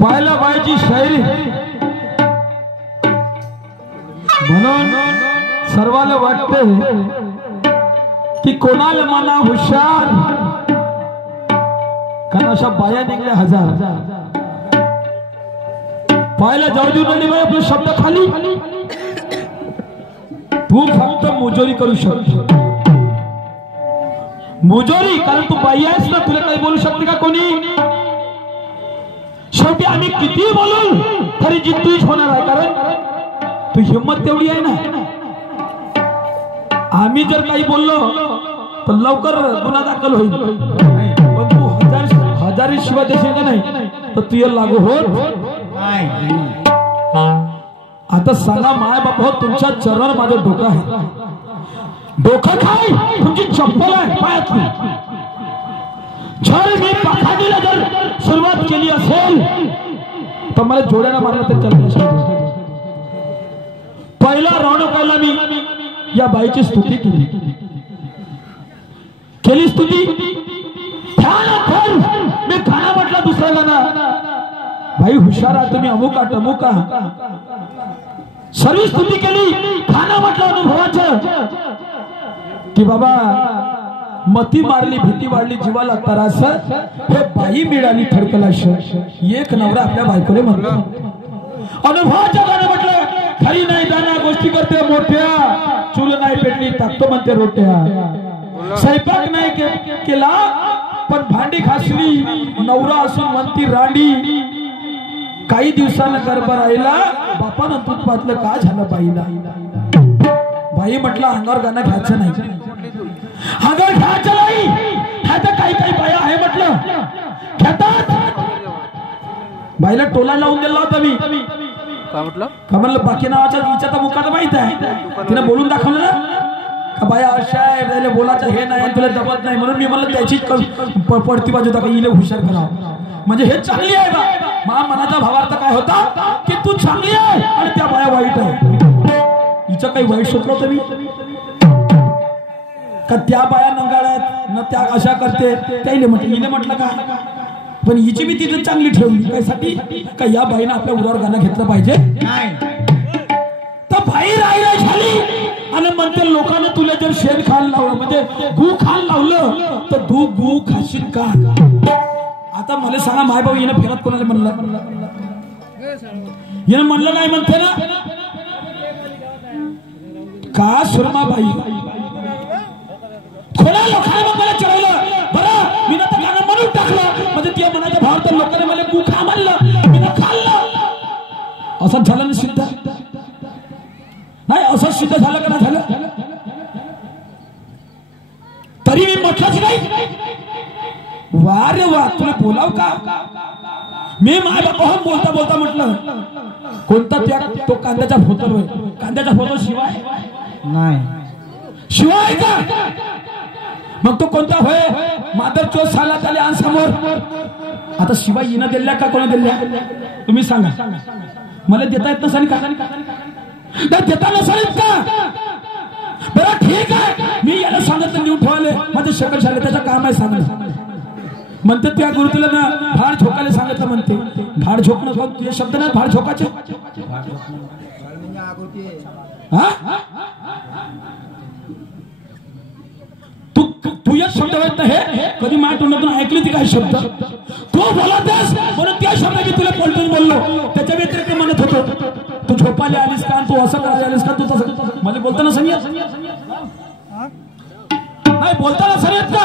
पाहिला बाईची शायरी म्हणून सर्वाला वाटते की कोणाला म्हणा हुशार, कारण अशा बाया निघल्या हजार. पाहिला जाऊ देऊ नाही आपले शब्द खाली. तू फक्त मुजोरी करू शकतो, मुजोरी, कारण तू बाई आहेस ना, तुला काही बोलू शकते का कोणी? शेवटी आम्ही किती बोलू तरी जिद्दीच होणार आहे, कारण तू हिम्मत तेवढी आहे ना. आम्ही जर काही बोललो तर लवकर गुन्हा दाखल होईल, पण तू हजारी शिवाय देशील का नाही तर तू लागू होत. आता सांगा माय बाप, तुमच्या चरणावर माझं डोकं आहे, डोकं काय तुमची चप्पल आहे पायातली. जर मी पाखाडीला जर सुरुवात केली असेल तर मला जोड्याला मारलं तर चालतं. पहिला राऊंड पहिला मी या बाईची स्तुती केली स्तुती. मी गाणं म्हटलं दुसरं गाणं, भाई हुशार आहात तुम्ही, अमुका टमुका, सर्व स्तुती केली. गाणं म्हटलं अनुभवाचं की बाबा मती मारली, भीती वाढली, जीवाला तरास, हे बाई मिळाली ठडकलाश. एक नवरा आपल्या बायकोले म्हणतो. अनुभवाचं गाणं म्हटलं, खरी नाही दाना गोष्टी करते मोठ्या, चूल नाही पेटली टाकतो म्हणते रोट्या. स्वयंपाक नाही केला पण भांडी घासली, नवरा असून म्हणती रांडी. काही दिवसांना गर्भ राहिला, बापानं दूध पाजलं का झालं बाईला. बाई म्हटलं अंगावर गाणं घ्यायचं नाही, अंगावर घ्यायचं नाही. ह्याचं काही काही बाया आहे म्हटलं घेतात. बाईला टोला लावून दिला होता मी, काय म्हटलं का म्हणलं बाकी नावाच्या विचारता मुखात माहित आहे, तिने बोलून दाखवलं ना का बाया अशा आहे, बोलायचं हे नाही, तुला जमत नाही, म्हणून मी म्हणलं त्याचीच पडती बाजू दाखव, इले हुशार करावं. म्हणजे हे चांगली आहे बा. मा मनाचा भावार्थ काय होता की तू चांगली आहे आणि त्या बाया वाईट आहे. हिचं काही वाईट शोधलं होतं मी का? त्या बाया नंगाळ्यात न त्या अशा करते त्याला म्हटलं, हिने म्हटलं का, पण हिची मी तिथे चांगली ठेवली कायसाठी का या बाईनं आपल्या उरावर गाणं घेतलं पाहिजे. तर बाई राहिला झाली आणि म्हणते लोकांना तुला जर शेण खायला लावलं, म्हणजे गू खायला लावलं तर तू गू खाशील का? आता मला सांगा माय भाऊ हिनं फिरत कोणाला म्हणलं, हिनं म्हणलं काय म्हणते ना का सुरमाबाई थोड्या लोकांना मग मला चढवलं. बरं मी ना तर गाणं म्हणून टाकलं, म्हणजे त्या मनाच्या भाव तर लोकांनी मला गू खा म्हणलं, मी खाल्लं. असंच झालं ना सिद्ध नाही, असंच सिद्ध झालं का नाही झालं तरी मी म्हटलंच नाही. वा रे वा, तुला बोलाव का? मी माय बापा बोलता बोलता म्हटलं कोणता त्या तो कांद्याचा फोटो होय, कांद्याचा फोटो शिवाय नाही, शिवाय का मग तो कोणता होय? मादर चोर साला त्याले आण समोर. आता शिवाय येणं दिल्या का कोणा दिल्या तुम्ही सांगा, मला देता येत नसाल का? देता नसाल का? बरं ठीक आहे, मी याला सांगितलं न्यू ठेवाले माझे शकल झाले, त्याचं काम आहे सांगणं. म्हणते त्या गुरुतीला ना भाड झोकायला सांगितलं, म्हणते भाड झोकणं हे शब्द नाही, भाड झोकाचे. तू एक शब्द येत हे कधी माझ्या तोंडातून ऐकली ती काही शब्द तू बोलतेस म्हणून त्या शब्द मी तुला पलटून बोललो. त्याच्या व्यतिरिक्त म्हणत होतो तू झोपायला आलीस का, तू असं करायला आलीस का, तू तसं. मला बोलताना सांगित नाही, बोलताना सांगित का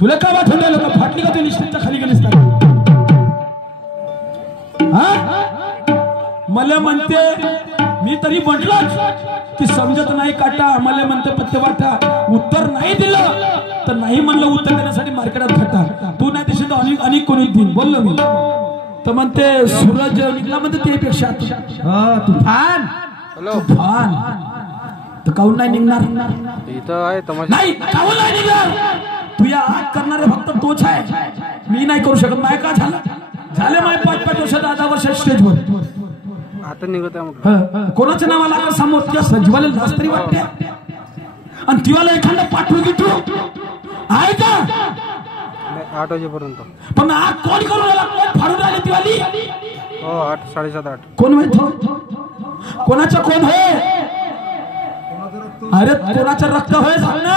तुला का वाटून राहिलं का? फाटली का तू निश्चितच्या खाली गेलीस का? मला म्हणते मी तरी म्हटलंच की समजत नाही काटा, मला म्हणते पत्ते वाटा. उत्तर नाही दिलं तर नाही म्हणलं, उत्तर देण्यासाठी मार्केटात खटा. तू नाही देशील तर अनेक कोणी देईन बोललो मी. तर म्हणते सूरज निघला म्हणते त्यापेक्षा तुफान तुफान. तर काहून नाही निघणार? नाही काहून नाही निघणार? तुझ्या आग करणारे फक्त तोच आहे, मी नाही करू शकत. नाही का झालं झाले माय 5-5 वर्ष 10 वर्ष स्टेजवर आता निघत आहे. कोणाच्या नावाला का समोर त्या सजीवाला लाज तरी वाटते, आणि तिवाला एखादा पाठवू घेतो आहे का? 8 वाजेपर्यंत. पण आज कोण करून राहिला, कोण फाडून राहिली ती वाली? हो 8 7:30 8. कोण माहित हो? कोणाचं कोण आहे? अरे कोणाचं रक्त होय सांग ना.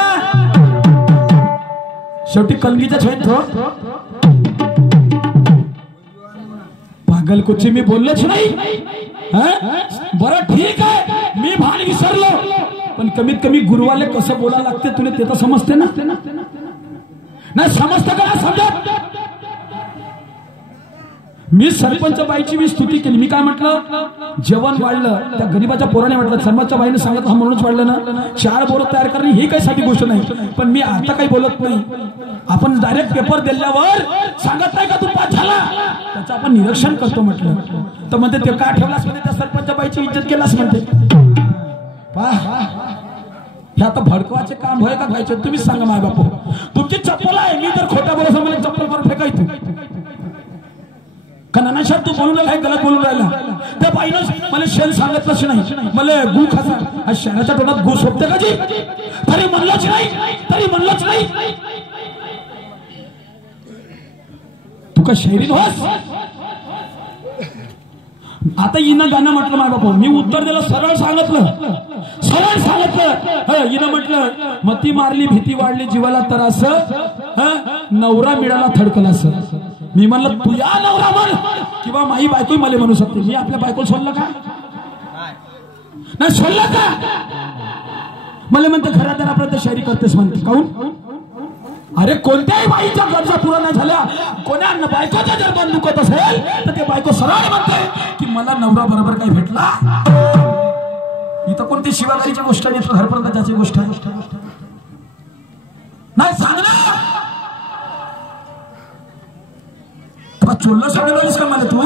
शेवटी कलगीच्याच होईल तो. पागल कुची मी बोललोच नाही. बरं ठीक आहे, मी भान विसरलो, पण कमीत कमी गुरुवाले कसं बोलायला लागते तुला ते तर समजते ना. नाही समजतं का? समजत. मी सरपंच बाईची मी स्तुती केली. मी काय म्हटलं, जेवण वाढलं त्या गरीबाच्या पोराने म्हटलं, सरपंच बाईने सांगत हा म्हणूनच वाढलं ना. 4 बोरं तयार करणे ही काही साधी गोष्ट नाही. पण मी आता काही बोलत नाही. आपण डायरेक्ट पेपर दिल्यावर सांगत नाही का तू पास झाला, त्याचं आपण निरीक्षण करतो म्हटलं. तर म्हणते ते का ठेवलास, म्हणजे त्या सरपंच बाईची इज्जत केलास म्हणते. हे आता भडकवाचे काम होय का खायचे तुम्हीच सांगा. माय बापू तुमची चप्पल आहे, मी तर खोटा बोलत मला चप्पल करून फेकायचं का? नाना साहेब तू बोलून राहिला, गलत बोलून राहिला. त्या बाईनं मला शेल सांगितलंच नाही, मला गु खासा. आज शहराच्या तोंडात गु सोपते का जी? तरी म्हणलंच नाही, तरी म्हणलंच नाही. तू का शहरीन होस? आता हिनं गाणं म्हटलं माझ्या बापू, मी उत्तर दिलं, सरळ सांगितलं, सरळ सांगितलं. हिनं म्हटलं मती मारली भीती वाढली जीवाला त्रास, नवरा मिळाला थडकलास. मी म्हणलं तुझ्या नवरा म्हण किंवा माई बायको मला म्हणू शकते. मी आपल्या बायको सोडलं का? नाही सोडलं का? मला म्हणते घरादारापर्यंत शायरी करतेस म्हणते. काहून? अरे कोणत्याही बाईच्या गरजा पुरा नाही झाल्या, कोण्या बायकोच्या जर मन दुखत असेल तर ते बायको सरळ म्हणते की मला नवरा बरोबर काही भेटला. इथं कोणती शिवागारीची गोष्ट आहे, घरपर्यंत त्याची गोष्ट आहे. नाही सांग ना. चोल्ल सांगितलं का मला तू?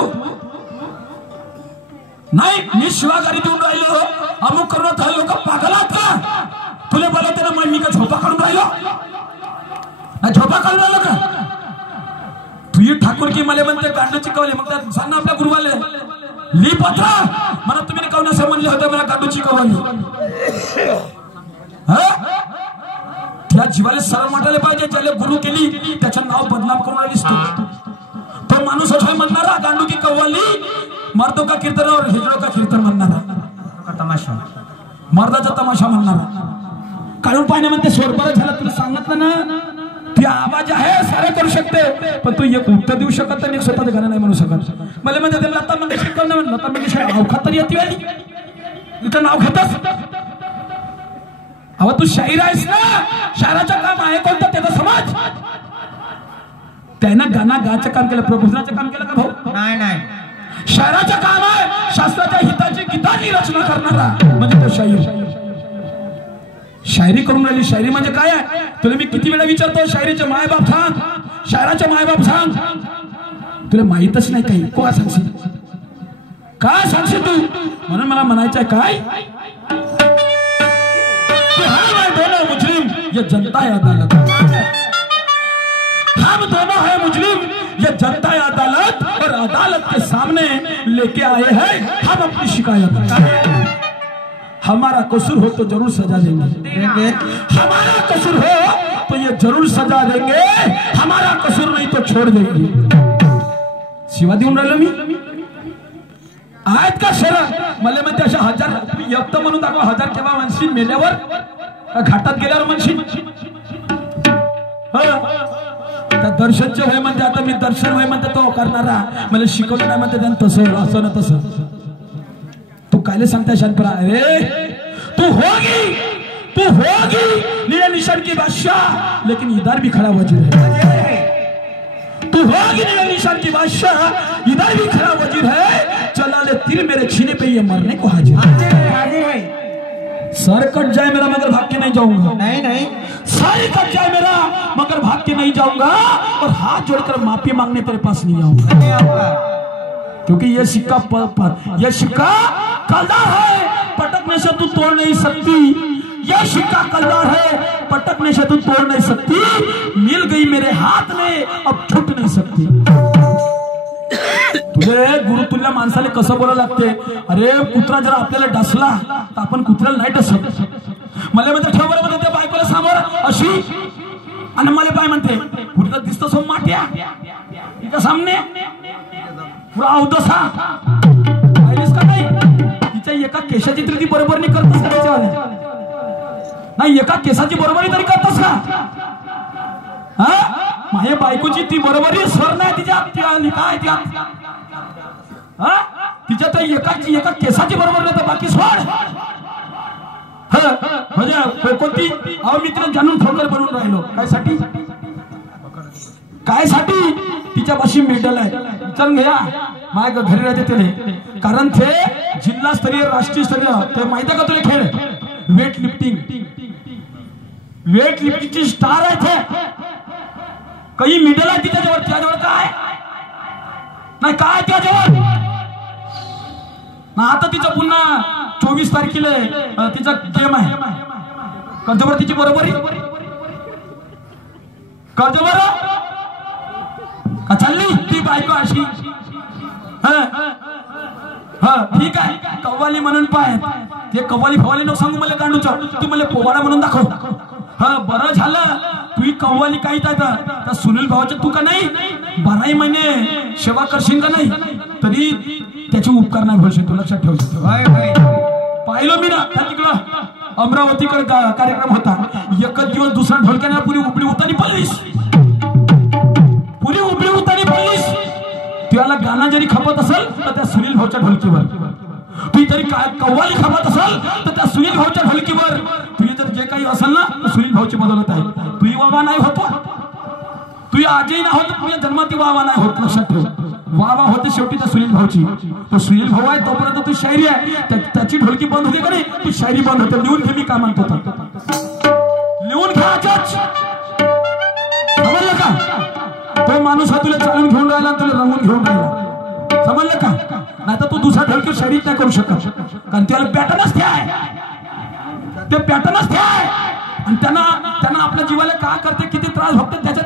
नाही मी शिवागारी देऊन राहिलो, अमुक करत राहिलो का? पागला का तुला बोलवते ना? मग मी का झोपा काढून राहिलो? नाही झोपा काढून राहिलो का? तुझी ठाकूर की मला म्हणते गांडू चिकवले. मग सांग ना आपल्या गुरुवाले ली पत्र मला तुम्ही काऊन असं म्हणले होते मला गांडू चिकवली. त्या जीवाला सरळ म्हटले पाहिजे. ज्याला गुरु केली त्याचं नाव बदनाम करून राहिलीस तू. तो माणूस असा म्हणणारा गांडू की कव्वाली, मर्दो का कीर्तन और हिजड़ों का कीर्तन म्हणणारा, तमाशा मर्दाचा तमाशा म्हणणारा. काढून पाहिजे म्हणते सोडबरं झालं. तुला सांगितलं ना ती आवाज आहे सारे करू शकते, पण तू एक उत्तर देऊ शकत नाही, स्वतःच गाणं नाही म्हणू शकत. मला म्हणजे लता मंगेशकर नाही, लता मंगेशकर नाव खात तरी येते इथं नाव खातस. अहो तू शाहीर आहेस ना, शायराचं काम आहे कोणतं त्याचा समाज. त्यानं गाणं गायचं काम केलं, प्रबोधनाचं काम केलं का भाऊ? नाही नाही. शायराचं काम आहे शास्त्राच्या हिताची गीताची रचना करणारा म्हणजे तो शाहीर. शायरी करून राहिली. शायरी म्हणजे काय आहे तुला मी किती वेळा विचारतो. शायरीचे मायबाप सांग, शायराचे मायबाप सांग. तुला माहितच नाही काही. कोणा सांगशील? काय सांगशील तू? म्हणून मला म्हणायचं आहे काय, दोनों मुजरिम ये जनता है अदालत, हम दोनों है मुजरिम ये जनता है अदालत, और अदालत के सामने लेके आए हैं हम अपनी शिकायत. हमारा कसूर हो तो जरूर सजा देंगे, हमारा कसूर हो तो ये जरूर सजा देंगे, हमारा कसूर नहीं तो छोड़ देंगे. शिवा देऊन राहिलो मी. आहेत का शरम? मला म्हणते अशा 1000 यक्त म्हणून दाखवा. 1000 केव्हा म्हणशील? मेल्यावर घाटात गेल्यावर म्हणशील. त्या दर्शनचे होय म्हणते. आता मी दर्शन होय म्हणते तो करणारा मला शिकवलं नाही म्हणते त्यानं तसं असं ना तसं. तू कायले सांगता शानपरा? अरे तू होगी नीले निशान की बादशाह, लेकिन इधर भी खड़ा वजीर है. तू होगी नीले निशान की बादशाह, इधर भी खड़ा वजीर है. चला ले तीर मेरे छीने पे ये मरने को हाजिर है. सर कट जाए मेरा मगर भाग के नहीं जाऊंगा. नहीं सर कट जाए मेरा मगर भाग के नहीं जाऊंगा, और हाथ जोड़कर माफी मांगने तेरे पास नहीं आऊंगा. क्योंकि ये सिक्का कलदार है, पटकने से तू तोड़ नहीं सकती. ये सिक्का कलदार है, पटकने से तू तोड़ नहीं सकती. मिल गई मेरे हाथ में, अब छूट नहीं सकती. तुझे गुरुतुल्य माणसाला कसं बोलायला लागते. अरे कुत्रा जर आपल्याला डसला तर आपण कुत्र्याला नाही डसत. मला म्हणते ठेव बरं म्हणते त्या बायकोला समोर अशी. आणि मला काय म्हणते कुठं दिसतो सो माट्या तिच्या सामने पुरा अवदसा पाहिलीस का नाही तिच्या एका केसाची तरी ती बरोबर नाही करतस का तिच्या नाही एका केसाची बरोबरी तरी करतस का हा माझ्या बायकोची ती बरोबरी स्वर नाही तिच्या काय त्या तिच्या तर एका केसाची बरोबर नाही तर बाकी सोड म्हणजे कोणती अहो मी तिला जाणून ठोकर बनवून राहिलो काय साठी तिच्यापाशी मेडल आहे विचारून घ्या माझ्या घरी राहते ते कारण ते जिल्हास्तरीय राष्ट्रीय स्तरीय ते माहिती आहे का तुला खेळ वेट लिफ्टिंगची स्टार आहे ते काही मेडल आहे त्याच्याजवळ काय नाही काय त्याच्यावर ना आता तिचा पुन्हा 24 तारखेला तिचा गेम आहे कर्जवर तिची बरोबरी कर्जवर का चालली ती बायको अशी ठीक आहे कव्वाली म्हणून पाय ते कव्वाली फवाली नको सांगू मला गांडूचा तू मला पोवाडा म्हणून दाखव बरं झालं तू कव्वाली काही तर सुनील भावाच्या तू का नाही 12 महिने सेवा करशील का नाही तरी त्याचे उपकार नाही भरशील तू लक्षात ठेवू शकतो पाहिलं मी ना तिकडं अमरावतीकडे कार्यक्रम होता एकच दिवस दुसरा ढोलक्याने पुरी उपडी उतारी पडलीस त्याला गाणं जरी खपत असेल तर त्या सुनील भाऊच्या ढोलकीवर तू जरी काय कव्वाली खपत असेल तर त्या सुनील भाऊच्या ढोलकीवर तुझी जर जे काही असेल ना तर सुनील भाऊची बदलत आहे तुझी वावा नाही होतो तुझी आजही नाही होत तुझ्या जन्माती वावा नाही होत लक्षात ठेव वावा होते शेवटी त्या सुनील भाऊची तो सुनील भाऊ आहे तोपर्यंत तू शायरी आहे त्याची ढोलकी बंद होती का नाही तू शायरी बंद होते लिहून घे मी काय म्हणतो लिहून घ्या समजलं का तो माणूस हा तुला चालून घेऊन राहिला तुला रंगून घेऊन राहिला समजलं का नाही तर तू दुसरा ढोलकी शायरीत नाही करू शकत कारण त्याला पॅटर्नच ते पॅटर्नच आणि त्यांना आपल्या जीवाला का करते किती त्रास होते त्याच्या